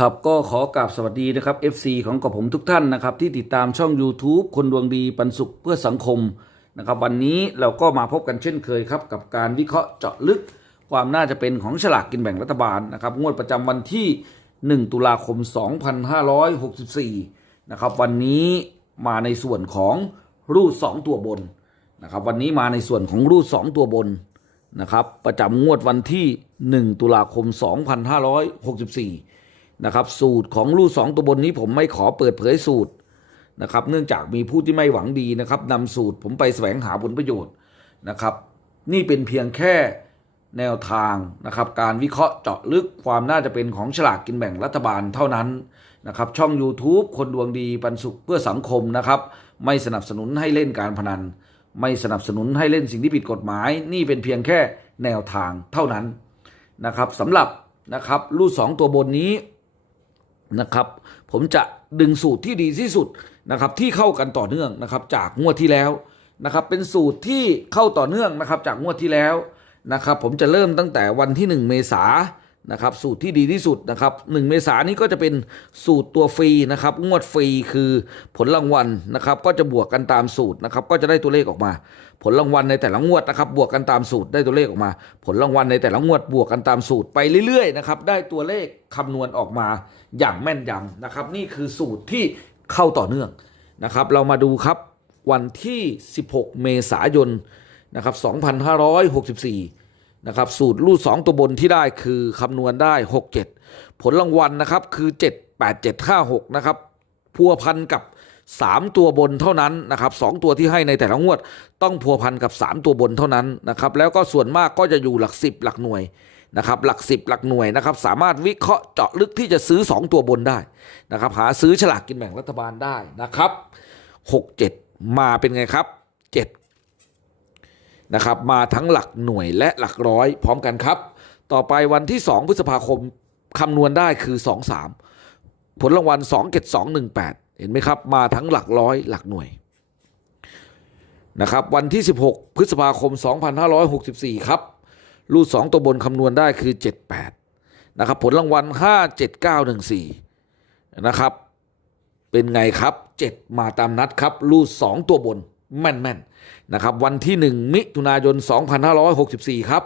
ครับก็ขอกราบสวัสดีนะครับ FC ของกับผมทุกท่านนะครับ ที่ติดตามช่อง YouTube คนดวงดีปันสุขเพื่อสังคมนะครับ วันนี้เราก็มาพบกันเช่นเคยครับ กับการวิเคราะห์เจาะลึก ความน่าจะเป็นของฉลากกินแบ่งรัฐบาลนะครับ งวดประจำวันที่ 1 ตุลาคม 2564 นะครับ วันนี้มาในส่วนของรูด 2 ตัวบนนะครับ วันนี้มาในส่วนของรูด 2 ตัวบนนะครับ ประจำงวดวันที่ 1 ตุลาคม 2564 นะครับสูตรของรูดสองตัวบนนี้ผมไม่ขอเปิดเผยสูตรนะครับ เนื่องจากมีผู้ที่ไม่หวังดีนะครับนำสูตรผมไปแสวงหาผลประโยชน์นะครับ นี่เป็นเพียงแค่แนวทางนะครับ การวิเคราะห์เจาะลึกความน่าจะเป็นของฉลากกินแบ่งรัฐบาลเท่านั้นนะครับ ช่อง YouTube คนดวงดีปันสุขเพื่อสังคมนะครับ ไม่สนับสนุนให้เล่นการพนัน ไม่สนับสนุนให้เล่นสิ่งที่ผิดกฎหมาย นี่เป็นเพียงแค่แนวทางเท่านั้นนะครับสำหรับนะครับรูดสองตัวบนนี้ นะครับผมจะดึงสูตรที่ดีที่สุดนะครับที่เข้ากันต่อเนื่องนะครับจากงวดที่แล้วนะครับเป็นสูตรที่เข้าต่อเนื่องนะครับจากงวดที่แล้วนะครับผมจะเริ่มตั้งแต่วันที่ 1 เมษา นะครับสูตรที่ดีที่สุดนะครับ1เมษานนี้ก็จะเป็นสูตรตัวฟรีนะครับ งวดฟรีคือผลรางวัลนะครับ ก็จะบวกกันตามสูตรนะครับ ก็จะได้ตัวเลขออกมา ผลรางวัลในแต่ละงวดนะครับ บวกกันตามสูตรได้ตัวเลขออกมา ผลรางวัลในแต่ละงวดบวกกันตามสูตรไปเรื่อยๆนะครับ ได้ตัวเลขคำนวณออกมาอย่างแม่นยำนะครับ นี่คือสูตรที่เข้าต่อเนื่องนะครับ เรามาดูครับวันที่ 16 เมษายนนะครับ 2564 นะครับสูตรรูด2ตัวบนที่ได้คือคำนวณได้ 67 ผลรางวัลนะครับคือ 78756 นะครับพัวพันกับ 3 ตัวบนเท่านั้นนะครับสตัวที่ให้ในแต่ละงวด ต้องพัวพันกับ 3 ตัวบนเท่านั้นนะครับแล้วก็ส่วนมากก็จะอยู่หลัก 10 หลักหน่วยนะครับหลัก 10 หลักหน่วยนะครับสามารถวิเคราะห์เจาะลึกที่จะซื้อ 2 ตัวบนได้นะครับหาซื้อฉลากกินแบ่งรัฐบาลได้นะครับ 67 มาเป็นไงครับ 7 นะครับมาทั้งหลักหน่วยและหลักร้อยพร้อมกันครับ ต่อไปวันที่ 2 พฤษภาคมคำนวณได้คือ 2 3 ผลรางวัล2 7 2 1 8 เห็นไหมครับ มาทั้งหลักร้อยหลักหน่วยนะครับวันที่ 16 พฤษภาคม 2564 ครับรูด2ตัวบนคำนวณได้คือ 78 นะครับ ผลรางวัล 57914 นะครับ เป็นไงครับ 7 มาตามนัดครับรูด2ตัวบน แม่นๆนะครับวันที่ 1 มิถุนายน 2564 ครับ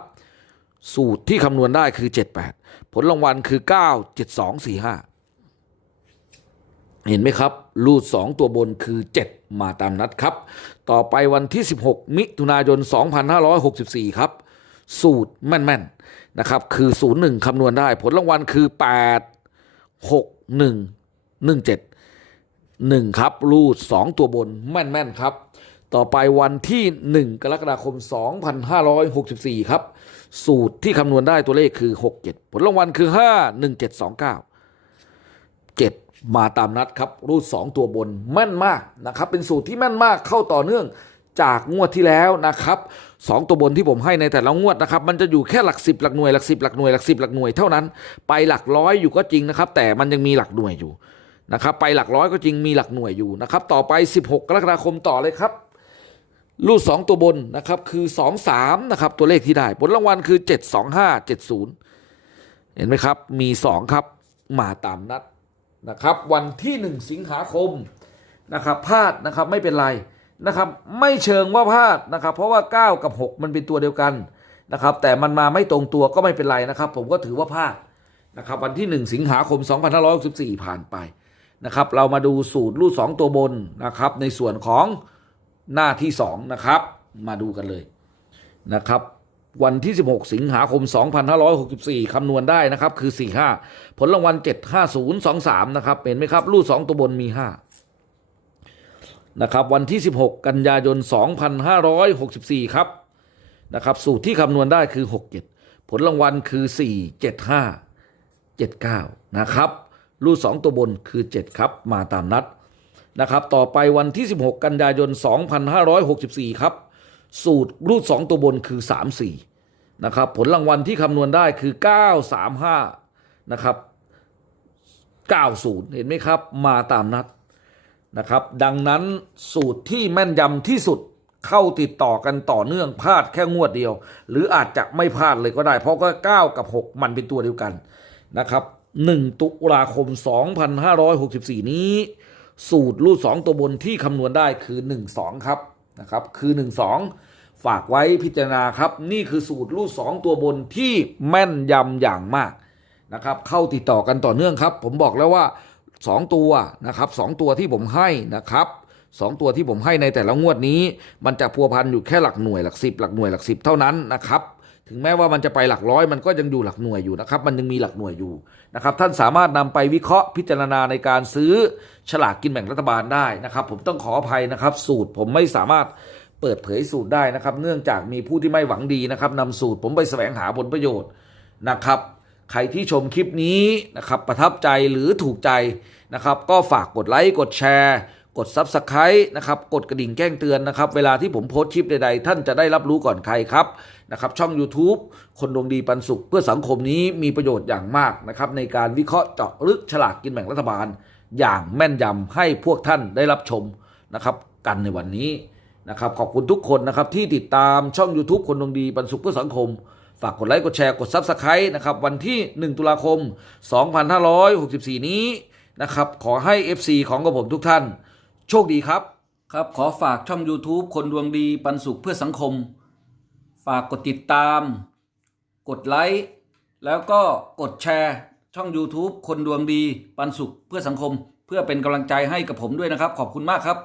สูตรที่คำนวณได้คือ 78 ผลรางวัลคือ 97245 เห็นไหมครับ รูด 2 ตัวบนคือ 7 มาตามนัดครับ ต่อไปวันที่ 16 มิถุนายน 2564 ครับ สูตรแม่นๆนะครับคือ 01คำนวณได้ ผลรางวัลคือ 8 6 1 1 7 1 ครับ รูด 2 ตัวบนแม่น ๆ ครับ ต่อไปวันที่ 1 กรกฎาคม 2564 ครับ สูตรที่คำนวณได้ตัวเลขคือ 67 ผลรางวัลคือ 5 1 7 2 9 7 มาตามนัดครับ รูด 2 ตัวบนแม่นมากนะครับ เป็นสูตรที่แม่นมากเข้าต่อเนื่องจากงวดที่แล้วนะครับสองตัวบนที่ผมให้ในแต่ละงวดนะครับ มันจะอยู่แค่หลักสิบหลักหน่วยหลักสิบหลักหน่วยหลักสิบหลักหน่วยเท่านั้น ไปหลักร้อยอยู่ก็จริงนะครับ แต่มันยังมีหลักหน่วยอยู่นะครับ ไปหลักร้อยก็จริงมีหลักหน่วยอยู่นะครับ ต่อไป 16 กรกฎาคมต่อเลยครับ รูด2ตัวบนนะครับคือ 2 3นะครับตัวเลขที่ได้ ผลรางวัลคือ 7 2 5 7 0 เห็นไหมครับมี 2 ครับมาตามนัดนะครับวันที่ 1 สิงหาคมนะครับพลาดนะครับไม่เป็นไรนะครับไม่เชิงว่าพลาดนะครับเพราะว่า 9 กับ 6 มันเป็นตัวเดียวกันนะครับแต่มันมาไม่ตรงตัวก็ไม่เป็นไรนะครับ ผมก็ถือว่าพลาดนะครับวันที่ 1 สิงหาคม 2564 ผ่านไปนะครับเรามาดูสูตรรูด2ตัวบนนะครับในส่วนของ หน้าที่ 2 นะครับ มาดูกันเลยนะครับ วันที่ 16 สิงหาคม 2564 คำนวณได้นะครับ คือ 45 ผลรางวัล 75023 นะครับเห็นไหมครับ รูด 2 ตัวบนมี 5 นะครับ วันที่ 16 กันยายน 2564 ครับนะครับ สูตรที่คำนวณได้คือ 67 ผลรางวัลคือ 4 75 79 นะครับ รูด 2 ตัวบนคือ 7 ครับ มาตามนัด นะครับต่อไปวันที่ 16 กันยายน 2564 ครับ สูตรรูด 2 ตัวบนคือ 34 นะครับ ผลรางวัลที่คำนวณได้คือ 935 นะครับ 90 เห็นไหมครับ มาตามนัดนะครับ ดังนั้นสูตรที่แม่นยำที่สุดเข้าติดต่อกันต่อเนื่องพลาดแค่งวดเดียว หรืออาจจะไม่พลาดเลยก็ได้ เพราะก็ 9 กับ 6 มันเป็นตัวเดียวกันนะครับ 1 ตุลาคม 2564 นี้ สูตรรูด2ตัวบนที่คำนวณได้คือ 1 2 ครับนะครับ คือ 1 2 ฝากไว้พิจารณาครับ นี่คือสูตรรูด2ตัวบนที่แม่นยำอย่างมากนะครับ เข้าติดต่อกันต่อเนื่องครับ ผมบอกแล้วว่า 2 ตัวนะครับสองตัวที่ผมให้นะครับสองตัวที่ผมให้ในแต่ละงวดนี้ มันจะพัวพันอยู่แค่หลักหน่วยหลักสิบหลักหน่วยหลักสิบเท่านั้นนะครับ ถึงแม้ว่ามันจะไปหลักร้อย มันก็ยังอยู่หลักหน่วยอยู่นะครับ มันยังมีหลักหน่วยอยู่นะครับ ท่านสามารถนำไปวิเคราะห์พิจารณาในการซื้อฉลากกินแบ่งรัฐบาลได้นะครับ ผมต้องขออภัยนะครับ สูตรผมไม่สามารถเปิดเผยสูตรได้นะครับ เนื่องจากมีผู้ที่ไม่หวังดีนะครับนำสูตรผมไปแสวงหาผลประโยชน์นะครับ ใครที่ชมคลิปนี้นะครับประทับใจหรือถูกใจนะครับ ก็ฝากกดไลค์กดแชร์ กด Subscribe นะครับกดกระดิ่งแจ้งเตือนนะครับเวลาที่ผมโพสต์คลิปใดๆ ท่านจะได้รับรู้ก่อนใครครับนะครับช่อง YouTube คนดวงดีปันสุข เพื่อสังคมนี้มีประโยชน์อย่างมากนะครับในการวิเคราะห์เจาะลึกฉลากกินแบ่งรัฐบาล อย่างแม่นยำให้พวกท่านได้รับชมนะครับกันในวันนี้นะครับขอบคุณทุกคนนะครับที่ติดตามช่อง YouTube คนดวงดีปันสุขเพื่อสังคมฝากกดไลค์กดแชร์กด Subscribe นะครับวันที่ 1 ตุลาคม 2564 นี้นะครับขอให้ FC ของกับผมทุกท่าน โชคดีครับ ครับ ขอฝากช่อง YouTube คนดวงดีปันสุขเพื่อสังคม ฝากกดติดตาม กดไลค์แล้วก็กดแชร์ช่อง YouTube คนดวงดีปันสุขเพื่อสังคม เพื่อเป็นกำลังใจให้กับผมด้วยนะครับ ขอบคุณมากครับ